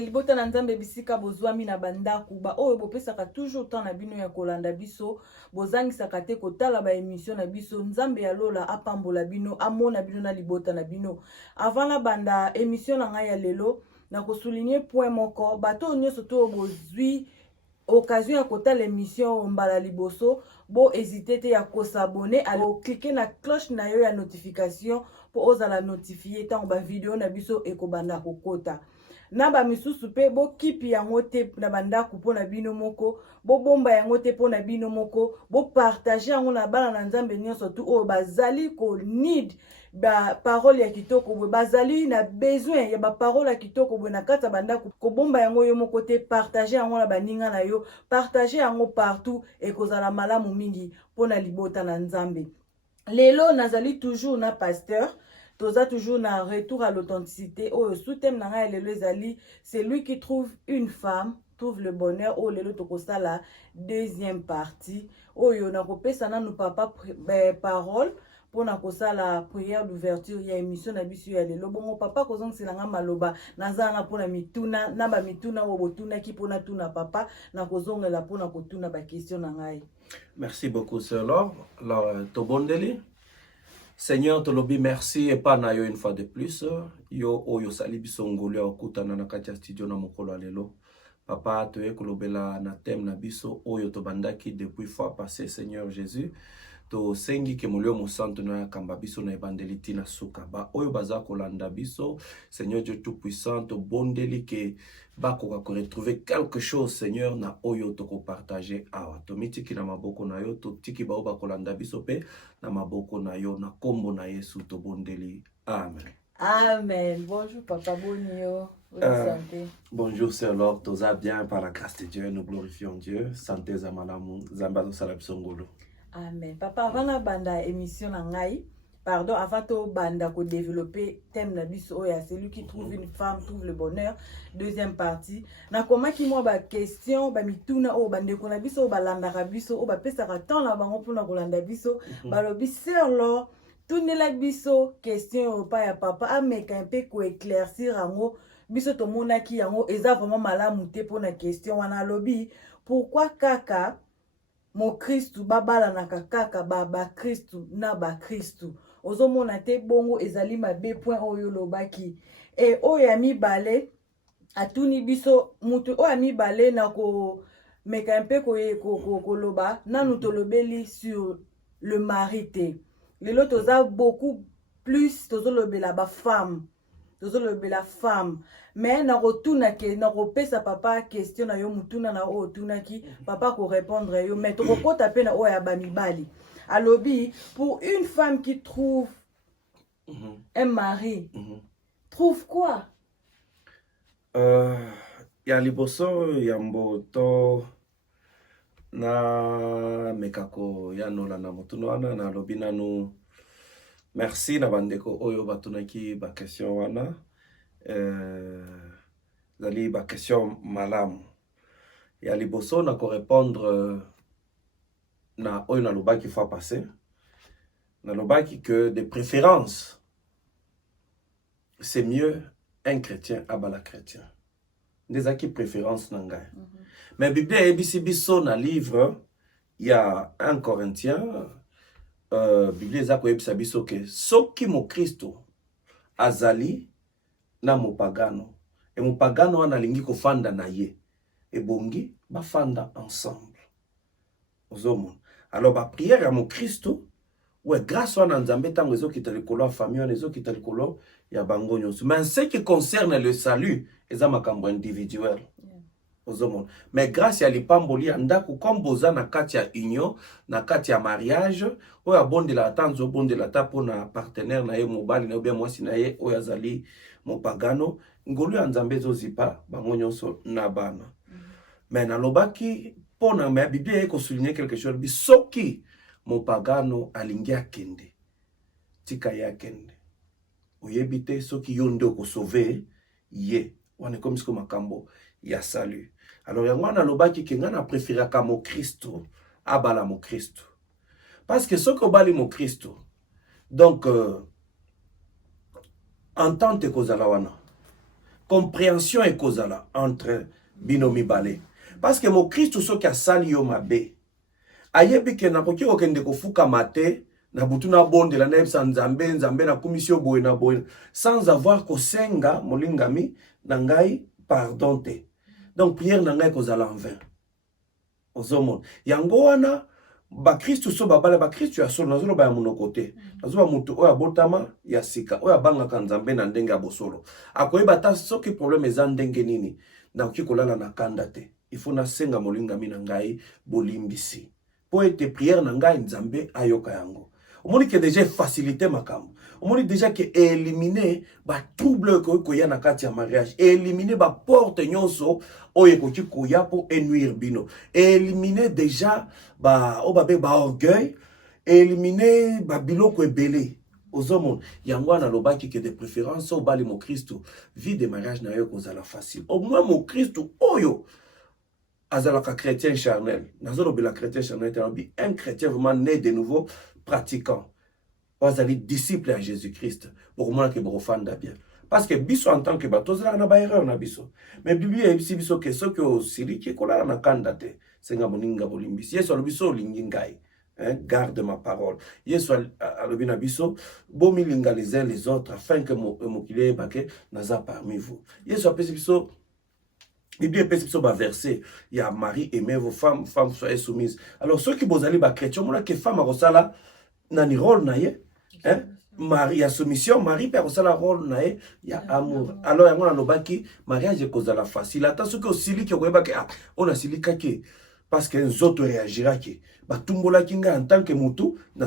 libota na nzambe bisika bozwami na bandaku ba oyo bopesaka toujours temps na bino ya kolanda biso bozangisaka te kotala ba émission na biso nzambe ya lola apambola bino amona bino na libota na bino avant la banda émission na ngai ya lelo na ko souligner point moko bato nyonso to bozwi occasion ya kotala l'émission mbala liboso bo hésiter te ya ko s'abonner à cliquer na cloche na yo ya notification pour ozala notifier tant ba vidéo na biso ekobanda kokota na ba misusu pe bo kipi yango te na bandako po na bino moko bo bomba yango te po na bino moko bo partager yango na bana na nzambe nyonso tu o bazali ko need ba parole ya kitoko bo bazali na besoin ya ba parole ya kitoko bo na kata bandako ko bomba yango yo moko te partager yango na baninga na yo partager yango partout et kozala malamu mingi po na libota na nzambe lelo nazali toujours na pasteur toza toujours na retour à l'authenticité oh sous-thème na ngai lelo ezali c'est lui qui trouve une femme trouve le bonheur oh lelo tokosa la deuxième partie oh yo na kopesa na nous papa parole pour na kosa la prière d'ouverture ya émission na biso ya lelo bongo papa kozong silanga maloba nazana pour na mituna na ba mituna o botuna ki pona tuna papa na kozongela pour na kotuna ba question na ngai. Merci beaucoup sœur Laure. Alors tobondeli Seigneur, te lobi merci et pas na yo une fois de plus. Yo oyo sali biso ngolo ya okutana na kati ya studio na mokolo alelo. Papa toye kolobela na thème na biso oyo to bandaki depuis fois passé Seigneur Jésus. To sengi ke molio mosanto na kamba biso na evandeliti na suka ba oyo baza kolanda biso Seigneur Dieu tout puissant to bondeli ke bako ko retrouver quelque chose Seigneur na oyo to ko partager awa to mitiki na maboko na yo to tiki ba oba kolanda biso pe na maboko na yo na kombo na Yesu to bondeli amen. Amen. Bonjour papa Bonio. Santé. Bonjour sœur Laure, tout va bien par la grâce de Dieu, nous glorifions Dieu. Santé za malamu zamba sala bisongolo. Amen. Papa, avant la banda émission na ngai, pardon, avant to banda ko développer thème na biso oya, c'est lui qui trouve une femme, trouve le bonheur. Deuxième partie. Na koma ki mo ba question, ba mituna o bande ko na biso ba landa ka biso o ba pesa ka temps na bango pour na ko landa biso, ba lobi sœur lo, tourner la biso question o pa ya papa ameka un peu ko éclaircir ango biso to mona ki yango eza vraiment malamu te pour na question wana lobi pourquoi kaka Mo Christu babala na kaka ba Christu na ba Christu ozomona te bongo ezali mabe point oyo lobaki e oyo ya mibale atuni biso mutu oyo ya mibale na ko meka un peu ko loba nanu tolobeli sur le mari te lelo toza beaucoup plus tozolobela ba femme tozolobela femme mais na rotuna ke na kopesa papa question na yo mutuna na o tuna ki papa ko répondre yo mais to kota pe na o ya ba mibali alobi pour une femme qui trouve un mari trouve quoi ya liboso ya mboto na mekako ya nola na mutuna wana na lobi nanu merci na bandeko oyo batunaki ba question wana zali ba question malamu ya liboso na ko répondre na oyo na lobaki fois passé na lobaki que de préférence c'est mieux un chrétien abala chrétien ndezaki préférence nangai mais Bible ebisi biso na livre il y a 1 Corinthiens Bible eza koyebisa biso ke soki mo Kristo azali na mopagano e mopagano wana alingi kofanda na ye ebongi bafanda ensemble ozomona alors ba prière ya mo Kristo ouais grâce wana nzambe tango ezokita likolo ya famille wana ezokita likolo ya bango nyonso mais ce qui concerne le salut eza makambo individuel ozomona mais grâce ya lipamboli ya ndako comme boza na kati ya union na kati ya mariage oyo abondela atanzo bondela ta pona partenaire na ye mobali na bien mwasi na ye oyo azali mopagano ngolu ya nzambe zozipa bango nyonso na bana mais na lobaki pona mais Bible eko souligner quelque chose bisoki mopagano alingi akende tika ya kende oyebite soki yo nde ko sauver ye wana comme ce makambo ya salut alors yango na lobaki ke ngana préférer ka mo Kristo abala mo Kristo parce que soki obali mo Kristo donc entente kozala wana compréhension et kozala entre bino mibale. Parce que mon Christ soki asali yo mabe. Ayebi ke nakoki kokende kofuka mate na butu na bonde la nebisa nzambe na komisio boye na boye sans avoir kosenga molingami na ngai pardon te. Donc prière na ngai kozala en vain. Ozomon. Yango wana ba Christ so babala ba Christ ya solo nazolo ba ya monoko te. Nazoba mutu oya botama ya sika oya bangaka nzambe na ndenge ya bosolo. Akoyeba ta soki problème eza ndenge nini na koki kolala na kanda te. Il faut na senga molingami na ngai bolimbisi. Pour être prière na ngai nzambe ayoka yango. Omoni ke déjà facilité makambo. Omoni déjà ke éliminer ba trouble ko ya na kati ya mariage, éliminer ba porte nyonso oye ko ki koya pour nuire bino. Éliminer déjà ba obabe ba orgueil, éliminer ba biloko ebele. Ozomon yango na lobaki ke de préférence au bali mo Christo, vie de mariage na yo kozala facile. Au moins mo Christo oyo azalaka chrétien charnel. Nazolobela chrétien charnel, un chrétien vraiment né de nouveau, pratiquant. Wazali disciple à Jésus-Christ. Pour moi, que brofanda bien. Parce que biso en tant que bateau, ça n'a pas erreur na biso. Mais Bible est ici biso que ce que Siri qui kola na kandate, c'est nga moninga bolimbisi. Yeso albiso lingingai. Garde ma parole. Yeso alobina biso, bo milinga les uns les autres afin que mo kile bake naza parmi vous. Yeso apesi biso Bible est sur un verset, il y a Marie, aimez vos femmes, femmes soyez soumises. Alors ceux qui vous allez ba chrétien, moi que femme a rosala nani rôle naie, hein? Marie a soumission, Marie peut rosala rôle naie, il y a amour. Alors il y a nobaki mariage cause la facile. Attends ce que aussi qui oeba que on a silika que parce que les autres réagira que ba tumbola kinga en tant que mutu na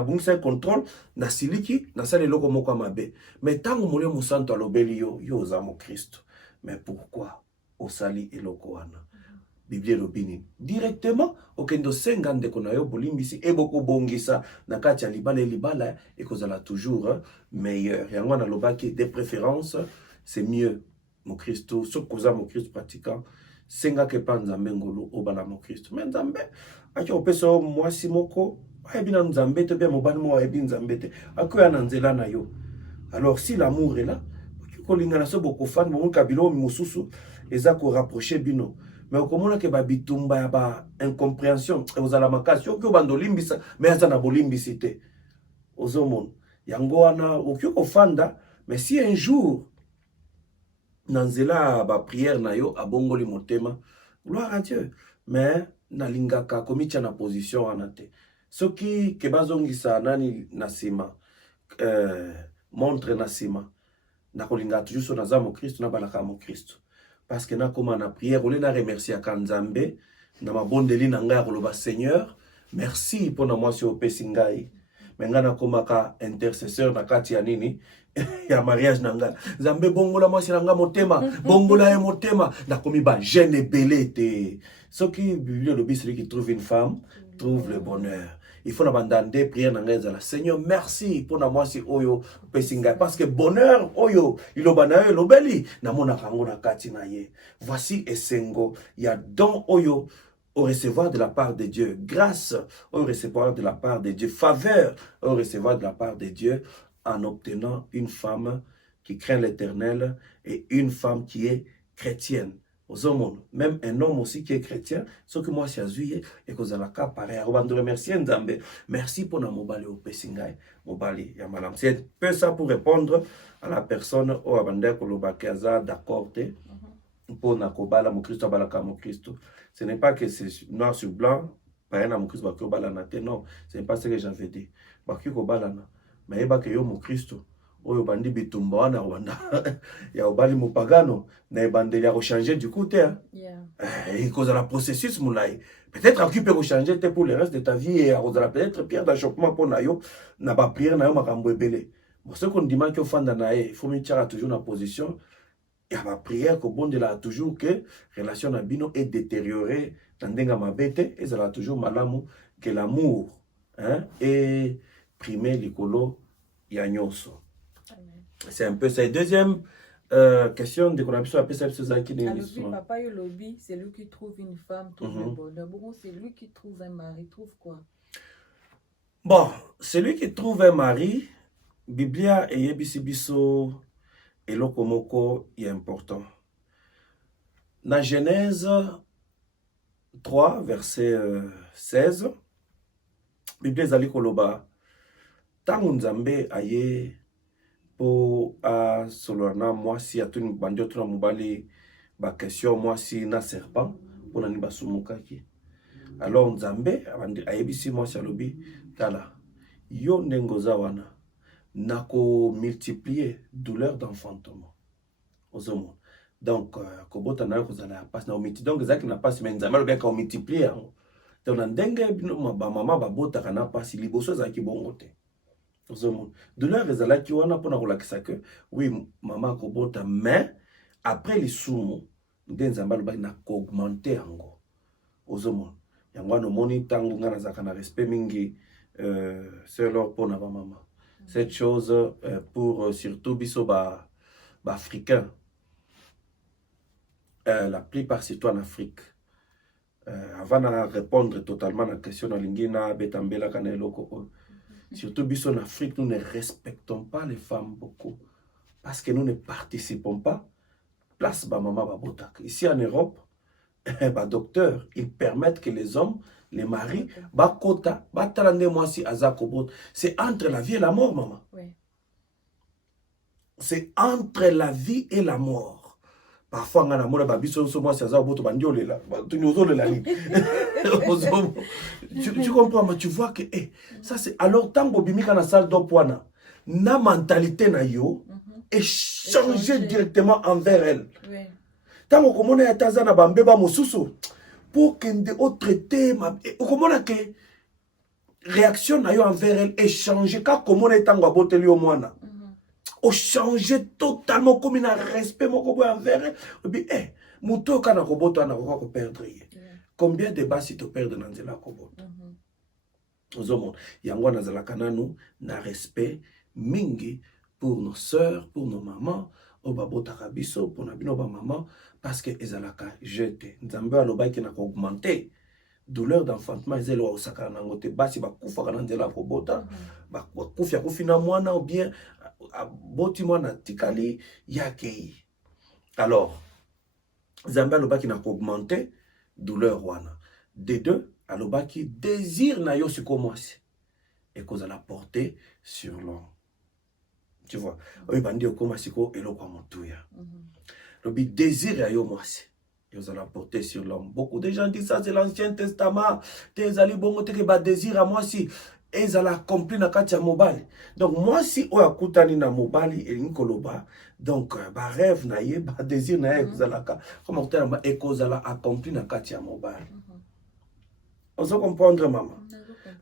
bungisa contrôle na siliki na sale loko moko mabe. Mais tant que mon musanto alobeli yo za mo Christ. Mais pourquoi? Osali eloko wana. Bible lobini directement okendo senga ndeko na yo bolimbisi eboko bongisa na kati ya libala ekozala toujours meilleur. Yango na lobaki de préférence c'est mieux mon Christo sokoza mon Christ pratiquant senga ke panzambe ngolo obala mon Christ. Mais nzambe aki opeso mwasi moko ayebina nzambe te be mobali mo ayebi nzambe te akoya na nzela na yo. Alors si l'amour est là kolinga na so boko fan mo kabilo mususu eza ko rapprocher bino. Mais okomona ke ba bitumba ya ba incompréhension ozala makasi okyo bandolimbisa mais aza na bolimbisi te. Ozomon yango wana okyo ko fanda mais si un jour nanzela ba prière na yo abongoli motema gloire à Dieu mais nalingaka komitia na position wana te. Soki ke bazongisa nani na sima montre na sima na kolinga toujours so naza mo Christ na balaka mo Christ. Parce que na koma na prière ole na remercier akanzambe na mabondeli na ngai koloba Seigneur merci pour na moi si opesi ngai mais nga na koma ka intercesseur na kati ya nini ya mariage na ngai nzambe bongola moi si na nga motema bongola ye motema na komi ba jeune belé te soki Bible lobi celui qui trouve une femme trouve le bonheur. Il faut abandonner prière dans la Seigneur, merci pour na moi si oyo pesinga parce que bonheur oyo ilobana yo lobeli na mona kango na kati na ye. Voici esengo, il y a don oyo au recevoir de la part de Dieu, grâce au recevoir de la part de Dieu, faveur au recevoir de la part de Dieu en obtenant une femme qui craint l'Éternel et une femme qui est chrétienne. Aux hommes, même un homme aussi qui est chrétien, ce que moi, c'est Azuye, et que vous avez cas pareil. On va remercier Nzambe. Merci pour notre mobali au Pessingai, mobali Yamalam. C'est un peu ça pour répondre à la personne au Abandé Kolobakaza d'accord pour Nakobala, mon Christ, Abalaka, mon Christ. Ce n'est pas que c'est noir sur blanc, pareil, mon Christ, Bakobala, non, ce n'est pas ce que j'avais dit. Bakobala, mais il y a mon Christ. Oyo bandi bitumba wana wanda ya obali mupagano na ebandeli ya changer du coup te et cause la processus mulai peut-être qu'il peut changer te pour le reste de ta vie et à peut-être pierre d'achoppement pour na yo na ba prière na yo makambo ebele bon ce qu'on dit que fanda na il faut mettre toujours na position ya ba prière ko bondela toujours que relation na bino est détériorée tandenga mabete et ça toujours malamu que l'amour et primer likolo ya nyoso. C'est un peu ça. Deuxième question de qu'on a pu appeler ça papa yo lobby, c'est lui qui trouve une femme, trouve le bonheur. Bon, c'est lui qui trouve un mari, trouve quoi? Bon, celui qui trouve un mari, Biblia et Yebisibiso eloko moko ya important. Na Genèse 3, verset 16, Bible ezali koloba, tango Nzambe aye po asolola na mwasi atuni bandi otuna mobali ba question mwasi na serpent pona ni basumukaki. Alors Nzambe ayebisi mwasi alobi, tala, yo ndenge oza wana nako multiplier douleur d'enfantement. Ozomona. Donc kobota na yo kozala ya pasi na omiti. Donc ezaki na pasi mais Nzambe alobi ka multiplier yango. Donc na ndenge bino ba mama babotaka na pasi liboso ezalaki bongo te. Ozomona. Douleur ezalaki wana pona kolakisa que oui mama kobota mais après lisumu nde Nzambe alobi na augmenter yango. Ozomona. Yango wana omoni tango nga nazaka na respect mingi c'est leur pona ba mama. Cette chose pour surtout biso africains. La plupart surtout en Afrique. Avant de répondre totalement à la question de l'ingina betambela kaneloko. Surtout biso en Afrique, nous ne respectons pas les femmes beaucoup parce que nous ne participons pas. Place ba mama ba botak. Ici en Europe, ba docteurs, ils permettent que les hommes, les maris, ba kota, ba talande moi si azakobot. C'est entre la vie et la mort, maman. Oui. C'est entre la vie et la mort. Parfois, on a la mort, moi si azakobot, bandiolela, tu nous la ligne. Tu comprends, mais tu vois que ça c'est alors tant que bimika na salle d'opwana, na mentalité na yo est changé directement envers elle. Oui. Tant que komona ya tazana bambeba mosusu pour que de autre traité ma komona que réaction na yo envers elle est changé quand komona tango boteli o mwana. O changé totalement comme un respect moko boy envers elle. Bi muto kana koboto na ko perdre. Combien de bas si tu perds dans la koboto. Ozomon yango nazalaka nanu na respect mingi pour nos sœurs, pour nos mamans, au babotaka biso pour na bino ba maman parce que ezalaka jeté. Nzambe aloba ki na ko augmenter douleur d'enfantement ezelo osaka na ngote basi bakufa kana nzela kobota bakufya kufina mwana ou bien boti mwana tikali yake. Alors Nzambe aloba ki na ko augmenter douleur wana. Des deux aloba ki désir na yo siko mwasi et cause la porter sur l'homme. Tu vois, oui, bandi okoma siko eloko motuya. Le désir ya yo mwasi. Ils allons porter sur l'homme. Beaucoup de gens disent ça, c'est l'Ancien Testament. Tes ali bongo te ke ba désir à moi si ils allons accomplir na katia mobali. Donc moi si o akutani na mobali et nkoloba, donc ba rêve na ye, ba désir na ye vous allez comment on dit et cause allons accomplir na katia mobali. On se comprendre maman.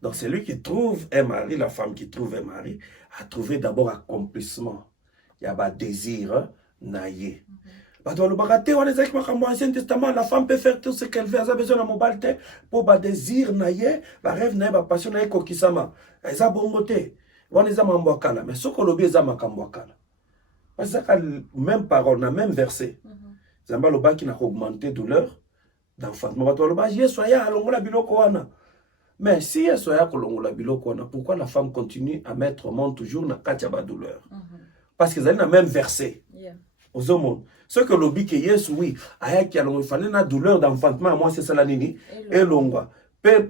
Donc c'est lui qui trouve un mari, la femme qui trouve un mari, a trouvé d'abord accomplissement. Il y a un désir naïe. L'Ancien Testament, la femme peut faire tout ce qu'elle veut. Elle a besoin de mobilité pour un désir naïe, un rêve naïe, une passion naïe, kokisama. Elle a bon côté. On est à Mambouakala, mais ce qu'on oublie, c'est Makambouakala. Parce que même parole, la même verset. Zamba loba qui n'a augmenté douleur d'enfantement. Loba, Yesoya, alongola biloko wana. Mais si Yesoya kolongola biloko wana, pourquoi la femme continue à mettre au monde toujours na katiaba douleur? Parce qu'ils ont le même verset. Aux hommes. Ce que l'obi que Yesu, oui, ayaki alongo, il fallait na douleur d'enfantement, moi c'est ça la nini, et longa.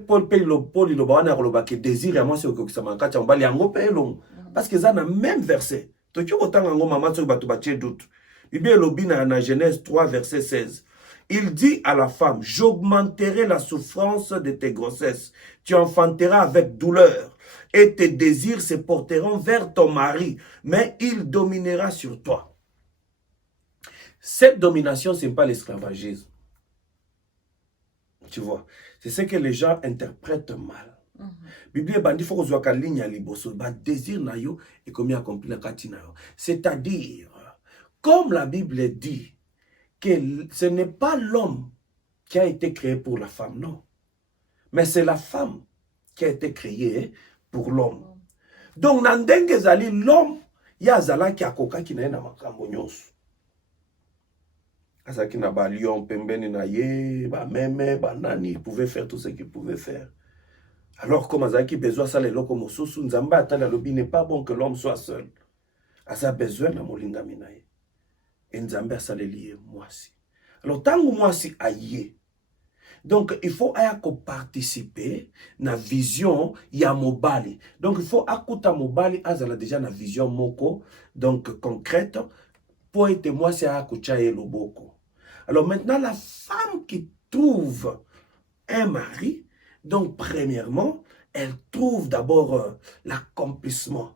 Paul il a que désir, moi c'est que ça m'a katia, on va les ango, et long. Parce qu'ils ont le même verset. Tu autant ango maman, tu vas te doute. Bible l'obi na Genèse 3, verset 16. Il dit à la femme, j'augmenterai la souffrance de tes grossesses. Tu enfanteras avec douleur. Et tes désirs se porteront vers ton mari. Mais il dominera sur toi. Cette domination, ce n'est pas l'esclavagisme. Tu vois, c'est ce que les gens interprètent mal. Bible bandi faut que soit ligne à liboso, ba désir na yo et combien accompli na katina yo. C'est-à-dire, comme la Bible dit que ce n'est pas l'homme qui a été créé pour la femme, non. Mais c'est la femme qui a été créée pour l'homme. Donc, nandenge zali l'homme, ya zala ki akoka ki na makambo nyonso. Asaki na ba lion pembeni na ye, ba meme, ba nani, il pouvait faire tout ce qu'il pouvait faire. Alors, comme Azaki besoin ça les loko mosusu, nzamba atala lobi n'est pas bon que l'homme soit seul. Asa besoin na molinga minaye. et nzambe asaleli ye mwasi. Alors tango mwasi aye, donc il faut aya ko participer na vision ya mobali. Donc il faut akuta mobali azala déjà na vision moko donc concrète pour être mwasi aya kucha ye loboko. Alors maintenant la femme qui trouve un mari, donc premièrement, elle trouve d'abord l'accomplissement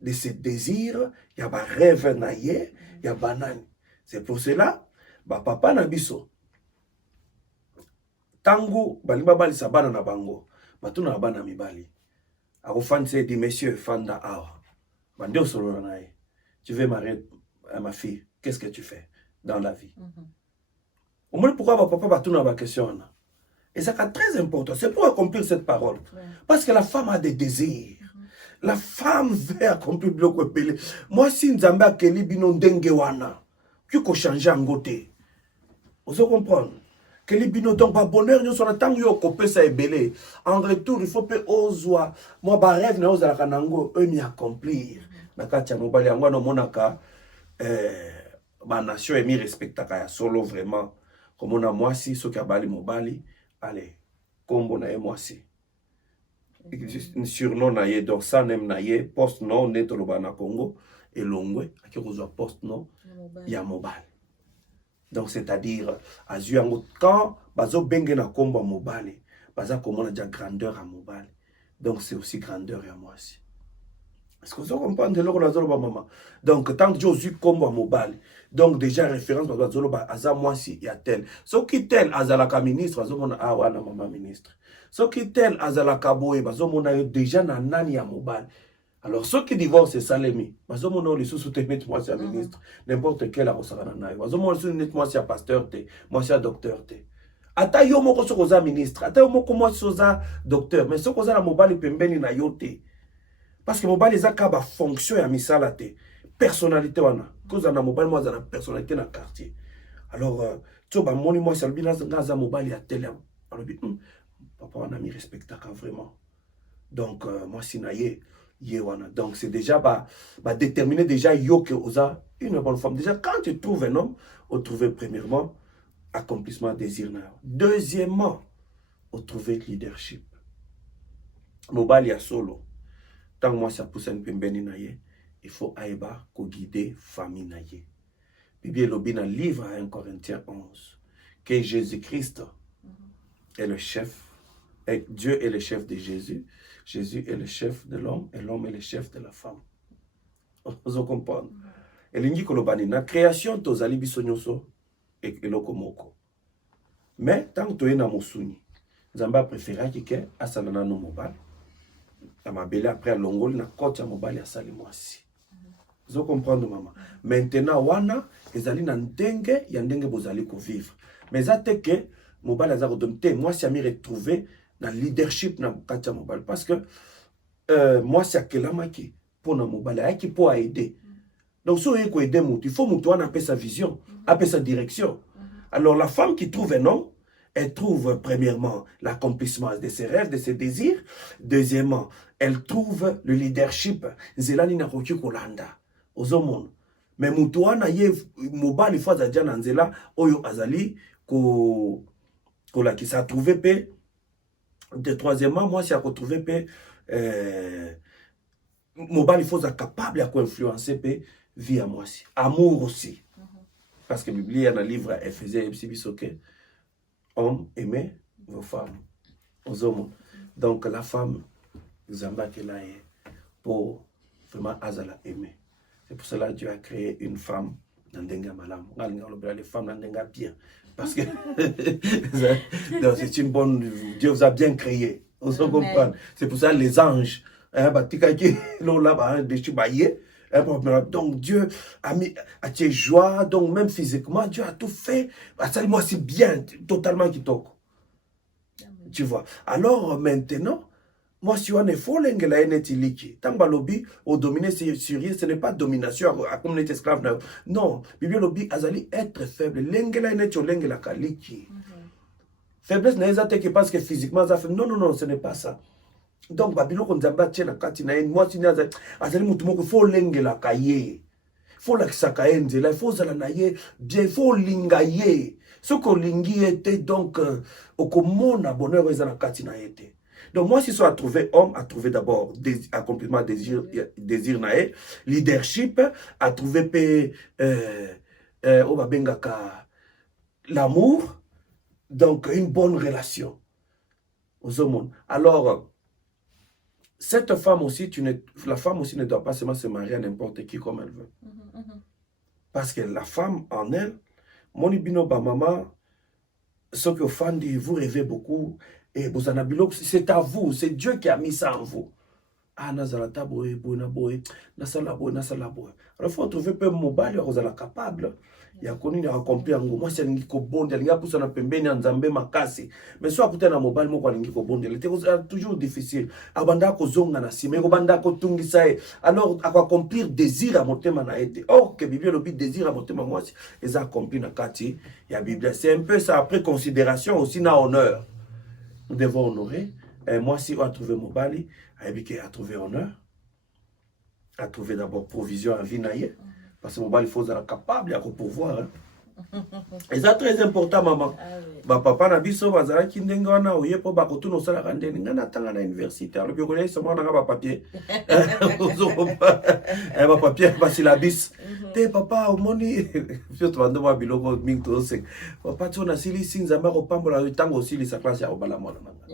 de ses désirs, il y a un rêve naïe, il y a banane. C'est pour cela, papa na biso, tango, balimba bali sabana na bango, batuna bana mibali. Ako fan se dit, monsieur, fanda awa. Bande solo naïe. Tu veux marier à ma fille, qu'est-ce que tu fais dans la vie? Au moins, pourquoi papa batuna ba question? Et ça c'est très important. C'est pour accomplir cette parole. Parce que la femme a des désirs. La femme veut accomplir le kopele. Moi, si Nzambe a keli bino ndenge wana, tu peux changer en côté. Vous comprenez? Keli bino donc pas bonheur, nous sommes tant yo kopé ça ebele. En retour, il faut pe ozwa. Moi, ba rêve na ozala kanango, eux m'y accomplir. Nakati ya mobali yango no monaka ba nation emi respectaka ya solo vraiment. Comme on a moi si so ka bali mobali. Allez, combo na ye mwasi. Surnom na ye, dorsa nem na ye, post non neto loba na Congo, et longwe, aki kozwa post non, ya mobile. Donc c'est-à-dire, quand bazo benge na combo mobile, baza komona ja grandeur à mobile. Donc c'est aussi grandeur à mwasi. Est-ce que vous comprenez le que maman? Donc tant que Josué combo mobile, donc déjà référence à Zoloba aza mwasi ya tel. So qui tel azalaka ministre azomona awana maman ministre. So qui tel azalaka boye bazomona déjà na nani ya mobile. Alors ceux qui divorcent c'est salemi. Bazomona les sous-soutenir moi c'est ministre, n'importe quel arosana na. Bazomona sous-soutenir moi c'est pasteur te, moi c'est docteur te. Ata yo moko sokoza ministre, ata yo moko moi soza docteur, mais sokoza na mobile pembeni na yote. Parce que mobile les akaba fonction ya misala te. Personnalité wana cause na mobile moi za na personnalité na quartier. Alors tu ba moni moi salbi na za mobile ya télé. Alors papa wana mi respectaka vraiment. Donc moi sinaye ye wana. Donc c'est déjà ba déterminer déjà yo que oza une bonne femme. Déjà quand tu trouves un homme, on trouve premièrement accomplissement désir na. Deuxièmement, on trouve leadership. Mobile ya solo. Tant moi ça pousse un pembeni na ye. Il faut aïba ko guider famille naïe. Bible lobi na livre à 1 Corinthiens 11 que Jésus-Christ est le chef, et Dieu est le chef de Jésus, Jésus est le chef de l'homme et l'homme est le chef de la femme. Vous comprenez? Et l'ingi kolobani na création tozali biso nyonso et eloko moko. Mais tant que na musuni, Nzamba préféra que asalana no mobile. Amabele après longoli na côte ya mobile ya sali mwasi. Vous comprenez, maman? Maintenant, wana, ezali na ndenge, ya ndenge bozali ko vivre. Mais ça te que, mobile azaro donte, moi, si ami retrouvé dans leadership na katia mobile. Parce que, moi, si akelama ki, pour na mobile, qui pour aider. Donc, si on peut aider, il faut que wana apé sa vision, apé sa direction. Alors, la femme qui trouve un homme, elle trouve, premièrement, l'accomplissement de ses rêves, de ses désirs. Deuxièmement, elle trouve le leadership. Zelani na koki kolanda. Ozomon. Mais mutuana ye mobile fois za jana nzela oyo azali ko la qui s'est trouvé pe de troisièmement moi si a retrouvé pe mobile fois za capable à ko influencer pe vie à moi aussi amour aussi parce que Bible a un livre à Éphésiens et homme aimez vos femmes ozomon. Donc la femme Zamba qui là pour vraiment azala aimer. C'est pour cela que Dieu a créé une femme dans Denga Malam. Les femmes dans Denga bien. Parce que c'est une bonne. Dieu vous a bien créé. On se comprend. C'est pour ça les anges. Donc Dieu a mis à tes joies, donc même physiquement, Dieu a tout fait. Moi c'est bien, totalement qui toque. Tu vois. Alors maintenant, moi, si on est faux, l'engela est netiliki. Tant balobi, au dominer sur ce n'est pas domination à communauté esclave. Non, Bible lobi, azali être faible. L'engela est netil, l'engela kaliki. Faiblesse n'est pas que parce que physiquement, ça fait. Non, non, non, ce n'est pas ça. Donc, Babylon, on zamba tient la katina. Moi, si azali mutumoko, faut l'engela kaye. faut lakisaka ye nzela, il faut ozala na ye bien, il faut olinga ye. Soki olingi ye te, donc okomona bonheur eza na kati na ye te. Donc moi, si soit à trouver homme, à trouver d'abord accomplissement désir nae, leadership, à trouver paix, l'amour, donc une bonne relation aux hommes. Alors, cette femme aussi, la femme aussi ne doit pas seulement se marier à n'importe qui comme elle veut. Parce que la femme en elle, mon ibino ba maman, ce que vous rêvez beaucoup, et c'est à vous, c'est Dieu qui a mis ça en vous. Ah, nazalata boye, boye, boye, nasala boye, nasala boye. Alors, il faut trouver peu mobile, vous êtes capable. Il y a connu, il y a accompli en moi, c'est l'ingi ko bonde, il y a poussé na pembeni en zambé makasi. Mais soit écouter na mobile, moi, l'ingi ko bonde, c'est toujours difficile. Abanda ko zonga na sime, abanda ko tungi sae. Alors, à accomplir désir à monter na été. Or, que Bible le désir à monter moi, ils ont accompli na kati. Il y a Bible. C'est un peu ça, après considération, aussi na honneur. Nous devons honorer. Et moi, si on a trouvé mobile, à trouver honneur, à trouver d'abord provision à vie naïe, parce que il faut être capable de pouvoir. Et c'est très important, maman. Papa n'a biso bazala ki ndenge wana oye po ba kotu no sala kande nga na tanga na université alors que connais seulement na ba papier ba papier ba syllabus te papa omoni fio to ndo ba biloko ming to se papa to na sili sinza ba ko pambola tango osili sa classe ya obala mona nanga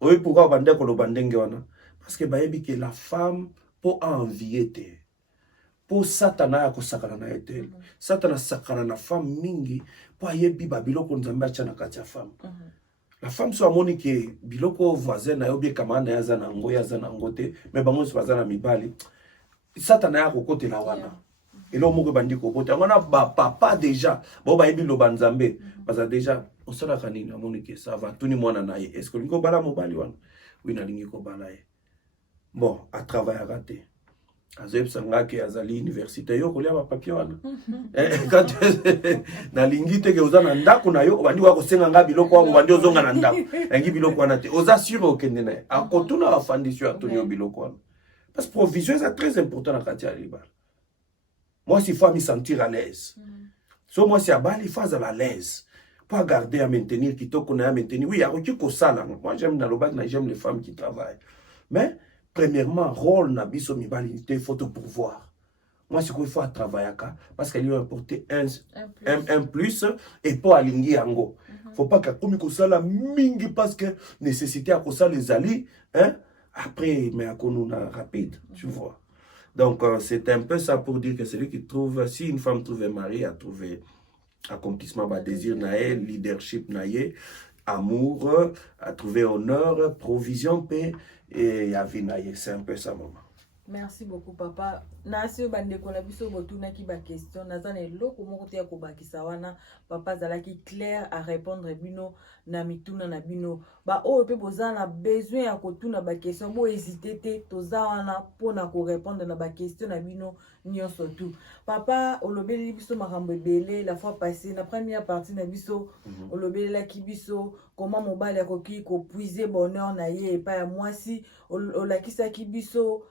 oye pourquoi bande ko lo bandenge wana parce que ba yebi que la femme po envier te po satana ya kosakana na etel satana sakana na femme mingi po ayebi ba biloko nzambe acha na kati ya femme la femme so amoni ke biloko voisin na yobi kamana ya za na ngo ya za na ngote mais bango so bazana mibali satana ya kokotela wana elo moko bandi kokota ngona ba papa déjà bo ba yebi lo banzambe baza déjà osala kanini amoni ke ça va tuni mwana na ye est-ce que lingo bala mobali wana oui na lingi ko bala ye bon à travailler raté Azeb Sangake azali université yo kolia ba papier wana quand na lingite ke ozana ndako na yo bandi wa kosenga nga biloko wangu bandi ozonga na ndako ngi biloko wana te ozassure okende na akotuna ba fandisio atonyo biloko wana parce que provision c'est très important na kati ya libala moi si faut me sentir à l'aise so moi si abali phase à l'aise pas garder à maintenir kitoko na maintenir oui akoki ko sala moi j'aime na lobak na j'aime les femmes qui travaillent mais premièrement, rôle na biso mibali te faut te pourvoir. Moi, c'est qu'il faut travailler parce qu'il lui a apporté un plus et pas aligner yango. Faut pas que comme ça mingi parce que nécessité à ça les alliés, hein? Après, mais à nous rapide, tu vois. Donc c'est un peu ça pour dire que celui qui trouve, si une femme trouve un mari, a trouvé accomplissement, désir naé, leadership naé, amour, a trouvé honneur, provision, paix. Et ya vinaye, c'est un peu ça, maman. Merci beaucoup, papa. Nasi bandeko na biso botuna ki ba question nazana eloko moko te ya ko bakisa wana papa zalaki clair à répondre bino na mituna na bino ba o pe bozana besoin ya kotuna ba question bo hésiter te toza wana pona ko répondre na ba question na bino nyonso tout papa olobeli biso makambo ebele la fois passée na première partie na biso olobeli la ki biso comment mobali akoki ko puiser bonheur na ye pa ya mwasi olakisa ki biso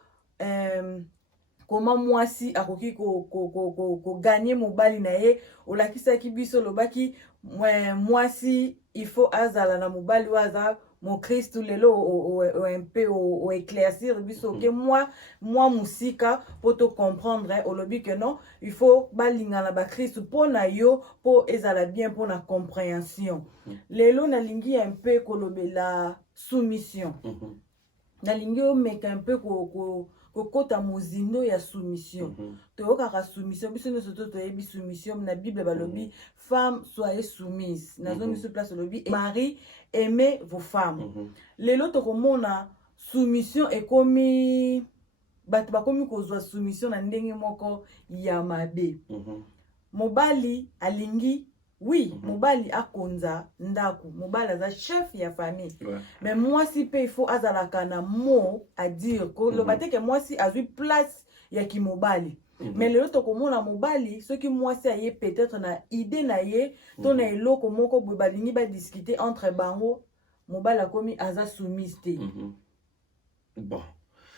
comment moi si akoki ko gagner mobali na ye olakisa ki biso lobaki moi si il faut azala na mobali waza mon Christ lelo un peu au éclaircir biso que moi musika pour te comprendre olobi que non il faut balinga na ba Christ pour na yo pour ezala bien pour la compréhension lelo na lingi un peu kolobela soumission na lingi o meka un peu kokota mozindo ya soumission toyokaka soumission biso nyonso toyebi soumission na Bible balobi femme soyez soumise nazo miso place lobi mari aimez vos femmes lelo tokomona soumission ekomi bato bakomi kozwa soumission na ndenge moko ya mabe mobali alingi oui, mobali akonza ndaku, mobali aza chef ya famille. Mais moi si pe il faut azalaka na mot à dire que le baté que moi si a eu place ya ki mobali. Mais le autre comme na mobali, ce qui moi si aye peut-être na idée na ye, ton na eloko moko bobalingi ba discuter entre bango, mobali a komi aza soumise te. Bon.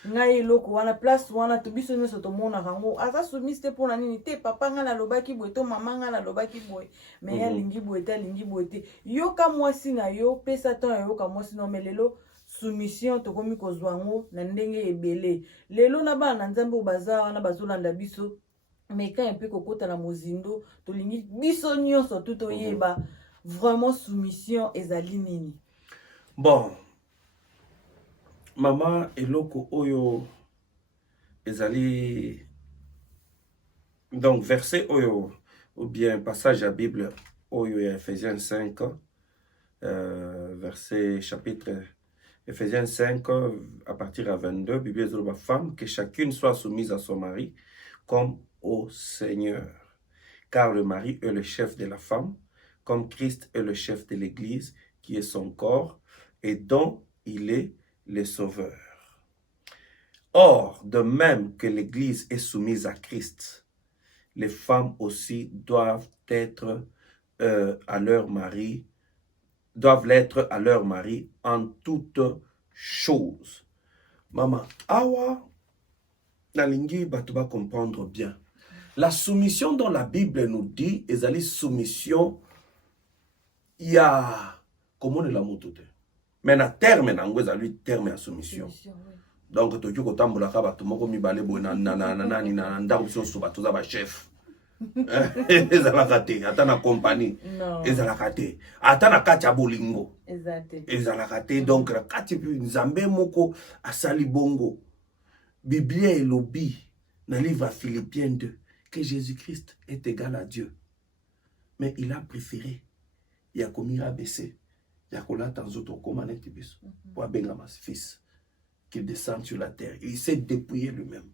ngai eloko wana place wana to biso nyonso tomona kango aza soumise te mpona nini te papa nga nalobaki boye to mama nga nalobaki boye me ye alingi boye te alingi boye te yoka mwasi na yo pesa ntango ya yoka mwasi no me lelo soumission tokomi kozwa yango na ndenge ebele lelo na bana na nzambe oyo baza wana bazolanda biso meka mpe kokota na mozindo tolingi biso nyonso tu toyeba vraiment soumission ezali nini. Bon, mama eloko oyo ezali donc verset oyo ou bien passage à Bible oyo ya Ephésiens 5 verset chapitre Ephésiens 5 à partir à 22 Bible dit aux femmes que chacune soit soumise à son mari comme au Seigneur, car le mari est le chef de la femme, comme Christ est le chef de l'Église, qui est son corps, et dont il est le sauveur. Or, de même que l'Église est soumise à Christ, les femmes aussi doivent être à leur mari, doivent l'être à leur mari en toutes choses. Maman, awa, nalingi batuba comprendre bien. La soumission dont la Bible nous dit, est la soumission, il y a, comment on l'a monté? Mais na terme, na lui terme à soumission. Donc, tu as dit que tu as dit que tu as dit chef. Ezalakate, atana compagnie. Ezalakate, atana kacha bolingo. Ezalakate, donc la kati nzambe moko asali bongo. Biblia et lobby, dans le livre à Philippiens 2, que Jésus-Christ est égal à Dieu. Mais il a préféré, il a commis ABC, il a collé dans autres commandes pour Benjamin, fils, qu'il descende sur la terre. Il s'est dépouillé lui-même.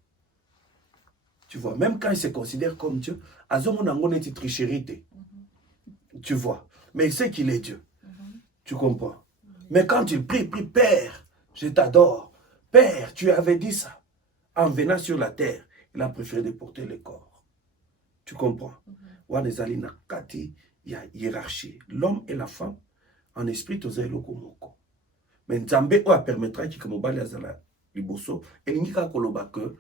Tu vois, même quand il se considère comme Dieu, tu vois, mais il sait qu'il est Dieu. Tu comprends? Mais quand il prie, Père, je t'adore. Père, tu avais dit ça. En venant sur la terre, il a préféré de porter le corps. Tu comprends? Il y a hiérarchie. L'homme et la femme, en esprit, tous les lokomoko. Mais Nzambe oa permettra que mobali azala liboso et l'ingika koloba que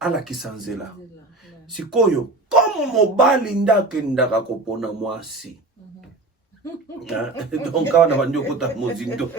ala kisanzela. Sikoyo, comme mobali ndake ndaka kopona mwasi. Donc, on a vendu au côté de Mozindo.